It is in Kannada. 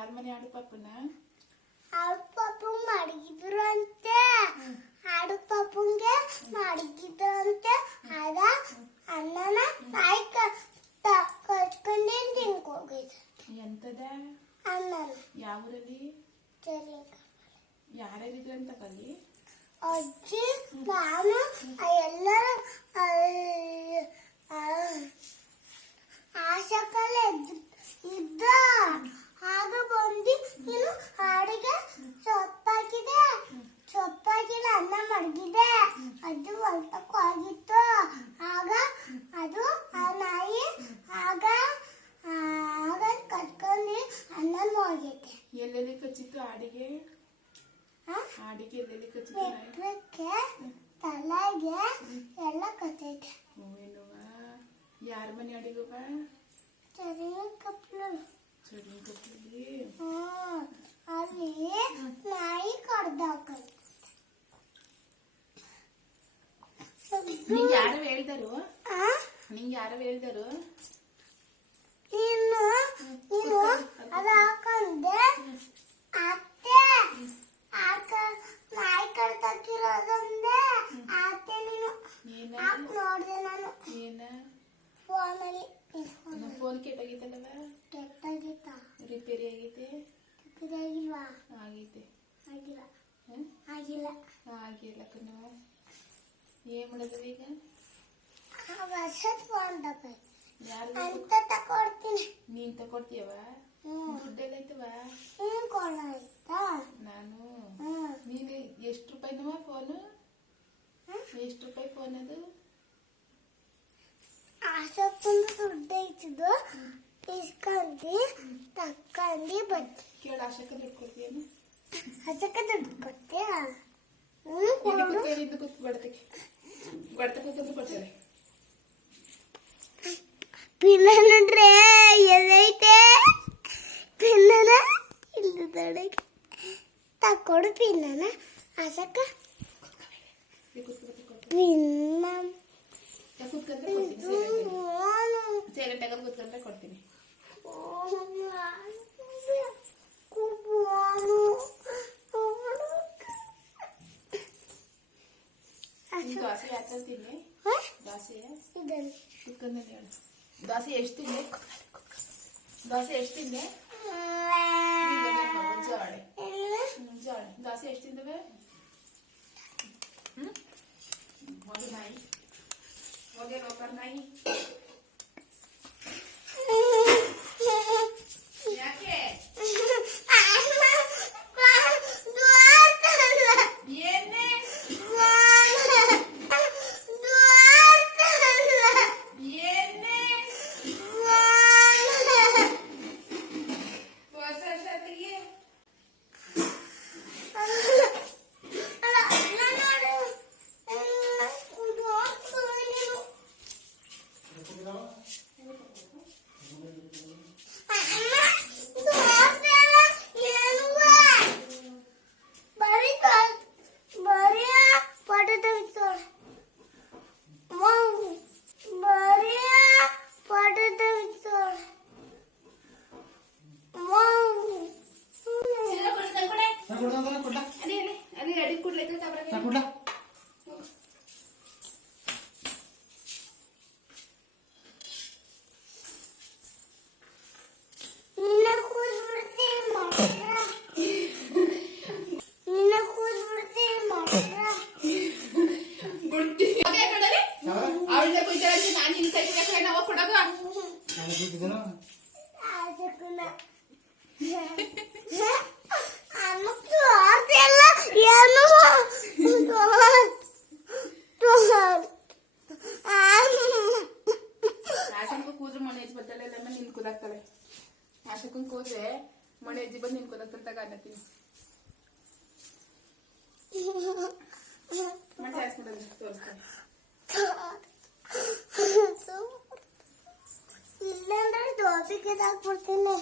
ಯಾರ ಮನೆ ಆಡು ಪಾಪನ ಆಡು ಪಾಪು ಮಡಗಿದ್ರು ಅಂತೆ ಆಡು ಪಾಪುಂಗೆ ಮಡಗಿದ್ರು ಅಂತೆ ಆಗ ಅನ್ನನ ನಾಯಿ ಕಚ್ಕೊಂಡೆ ತಿನ್ಕೋಗಿದ್ರು ಎಂತದ ಅನ್ನನ ಯಾವ ಊರಲ್ಲಿ ಸರಿ ಯಾರ್ಯಾರಿದ್ರು ಅಂತ ಕಲಿ ಅಜ್ಜಿ ನಾನು ಎಲ್ಲರೂ ಆಶಕಲ್ಲ ಇದ್ದ ಆಗ ಬಂದು ನೀನು ಹಾಡಿಗೆ ಸೊಪ್ಪಾಕಿದ ಅನ್ನ ಮಡಗಿದೆ ಅದು ಹೊಲ್ತಕ್ಕೆ ಹೋಗಿತ್ತು ಆಗ ಅದು ಆ ನಾಯಿ ಆಗ ಕಟ್ಕೊಂಡು ಅನ್ನ ಹೋಗೈತೆ ಎಲ್ಲೆಲ್ಲಿ ಕಚ್ಚಿತ್ತು ಆಡಿಗೆ ಎಲ್ಲೆಲ್ಲಿ ಕಚ್ಚಿತ್ತು ಬೆಟ್ಟಕ್ಕೆ ತಲೆಗೆ ಎಲ್ಲ ಕತ್ತೈತೆ ಯಾರ ಮನೆ ಆಡಿಗವ ಸರಿ ಕಪ್ಲು ಕಪ್ಪಲಿ ಅಲ್ಲಿ ನಾಯಿ ಕಡ್ದಾಕ ನಿಂಗೆ ಯಾರು ಹೇಳ್ದರು ನೀನು ಅದು ಹಾಕೊಂಡೆ ಅತ್ತೆ ನಾಯಿ ಕಡ್ದಾಕಿರೋದಂದೆ ಅತ್ತೆ ನೀನು ನೋಡಿದೆ ನಾನು ಫೋನಲ್ಲಿ ಫೋನ್ ಕೆಟ್ಟಾಗಿತ್ತಲ್ಲವ ಕೆಟ್ಟಾಗಿತ್ತ ರಿಪೇರಿ ಆಗೈತೆ ಆಗಿಲ್ವಾ ಆಗೈತೆ ಆಗಿಲ್ಲ ಆಗಿಲ್ಲ ಕಣವ ಏನ್ ಮಾಡೋದು ಈಗ ವರ್ಷದ ಫೋನ್ ತಗೋಬೇಕು ಯಾರು ಅಂತ ತಕೊಡ್ತೀನಿ ನೀನ್ ತಕೊಡ್ತೀಯವ ದುಡ್ಡೆಲ್ಲ ಐತವ ನೀನು ಕೊಡಾಯ್ತಾ ನಾನು ನೀನು ಎಷ್ಟು ರೂಪಾಯಿನವ ಫೋನು ಎಷ್ಟು ರೂಪಾಯಿ ಫೋನ್ ಅದು ಆಸಕ್ಕೊಂದು ದುಡ್ಡು ಐತಿದ್ದು ಇಸ್ಕೊಂಡು ತಕ್ಕಂಡು ಬಂದು ಕೇಳು ಆಶಕ್ಕ ದುಡ್ಡು ಕೊಡ್ತೀಯನು ಅದಕ್ಕೆ ದುಡ್ಡು ಕೊಟ್ಟೆ ಇದು ಕೂತ್ ಬಡತಕ್ಕೆ ಕೂತ್ಕೊಂಡು ಕೊಡ್ತೇವೆ ಪಿನ್ನ ನೋಡ್ರೆ ಎಲ್ಲೈತೆ ಪಿನ್ನನ ಇಲ್ಲ ದೊಡ್ಡಗೆ ತಕ್ಕೊಡು ಪಿನ್ನನ ಆಸಕ್ಕ ಪಿನ್ನ ಕೂತ್ಕೊಂಡ್ರೆ ಸೈಲೆಂಟ್ ಆಗಿ ಕೂತ್ಕೊಂಡ್ರೆ ಕೊಡ್ತೀನಿ ದೋಸೆ ಯಾಕೆ ತಿನ್ನಿ ದೋಸೆ ಕುತ್ಕೊಂಡೆ ಹೇಳು ದೋಸೆ ಎಷ್ಟು ತಿಂದೆ ಜೋಳ ದೋಸೆ ಎಷ್ಟು ತಿಂದವೆ ಹೋಗಿ ನಾಯಿ ಹೋಗಿ ರೋಕರ್ ನಾಯಿ ಯಾಕೆ ಏನೇ ಕೂದ್ರೆ ಮನೆ ಹೆಜ್ಜಿ ಬರ್ತಳೆ ಎಲ್ಲ ನಿನ್ ಕೂದಾಕ್ತಾಳೆ ಆಶಕ್ಕನ್ ಕೂದ್ರೆ ಮನೆ ಹೆಜ್ಜಿ ಬಂದು ನಿನ್ ಕೂದಾಕ್ತಾಳೆ ತಗ ಅನ್ನತ್ತೀನಿ ಮತ್ತೆ ಹಾಸ್ಬಿಡೋದು ತೋರಿಸ್ತಾನೆ ಇಲ್ಲಾಂದ್ರೆ ದೋಸೆಗೆ ಹಾಕ್ಬಿಡ್ತೀನಿ